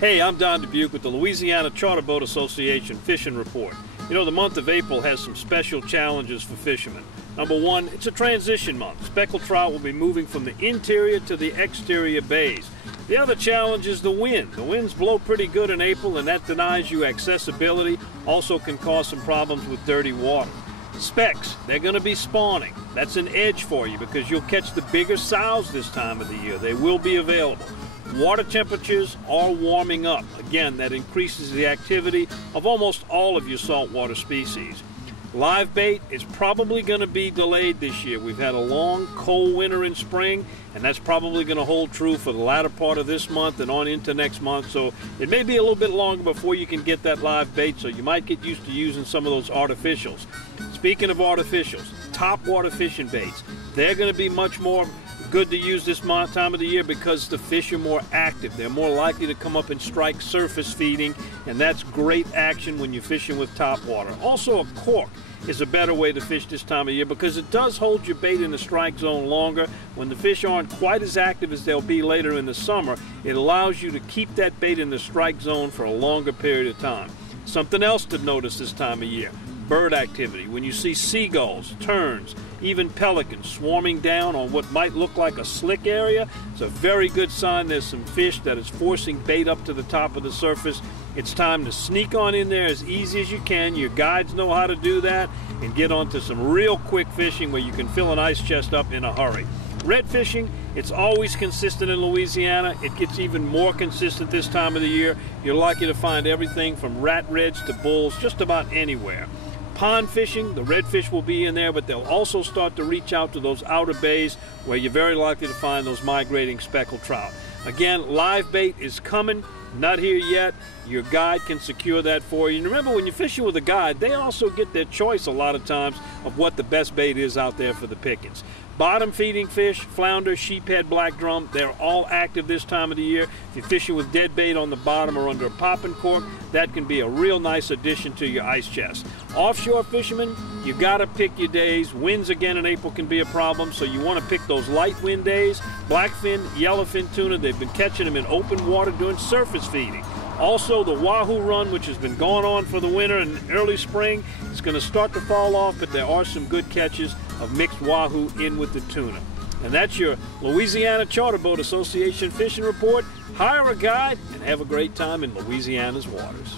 Hey, I'm Don Dubuque with the Louisiana Charter Boat Association Fishing Report. You know, the month of April has some special challenges for fishermen. Number one, it's a transition month. Speckled trout will be moving from the interior to the exterior bays. The other challenge is the wind. The winds blow pretty good in April, and that denies you accessibility. Also can cause some problems with dirty water. Specks, they're going to be spawning. That's an edge for you because you'll catch the bigger sows this time of the year. They will be available. Water temperatures are warming up. Again, that increases the activity of almost all of your saltwater species. Live bait is probably going to be delayed this year. We've had a long, cold winter in spring, and that's probably going to hold true for the latter part of this month and on into next month. So it may be a little bit longer before you can get that live bait, so you might get used to using some of those artificials. Speaking of artificials, top water fishing baits, they're going to be much more good to use this time of the year because the fish are more active. They're more likely to come up and strike surface feeding, and that's great action when you're fishing with top water. Also, a cork is a better way to fish this time of year because it does hold your bait in the strike zone longer. When the fish aren't quite as active as they'll be later in the summer, it allows you to keep that bait in the strike zone for a longer period of time. Something else to notice this time of year: bird activity. When you see seagulls, terns, even pelicans swarming down on what might look like a slick area, it's a very good sign there's some fish that is forcing bait up to the top of the surface. It's time to sneak on in there as easy as you can. Your guides know how to do that, and get onto some real quick fishing where you can fill an ice chest up in a hurry. Red fishing, it's always consistent in Louisiana. It gets even more consistent this time of the year. You're likely to find everything from rat reds to bulls just about anywhere. Pond fishing, the redfish will be in there, but they'll also start to reach out to those outer bays where you're very likely to find those migrating speckled trout. Again, live bait is coming, not here yet. Your guide can secure that for you. And remember, when you're fishing with a guide, they also get their choice a lot of times of what the best bait is out there for the pickings. Bottom feeding fish, flounder, sheephead, black drum, they're all active this time of the year. If you're fishing with dead bait on the bottom or under a popping cork, that can be a real nice addition to your ice chest. Offshore fishermen, you gotta pick your days. Winds again in April can be a problem, so you wanna pick those light wind days. Blackfin, yellowfin tuna, they've been catching them in open water doing surface feeding. Also, the wahoo run, which has been going on for the winter and early spring, is going to start to fall off, but there are some good catches of mixed wahoo in with the tuna. And that's your Louisiana Charter Boat Association Fishing Report. Hire a guide and have a great time in Louisiana's waters.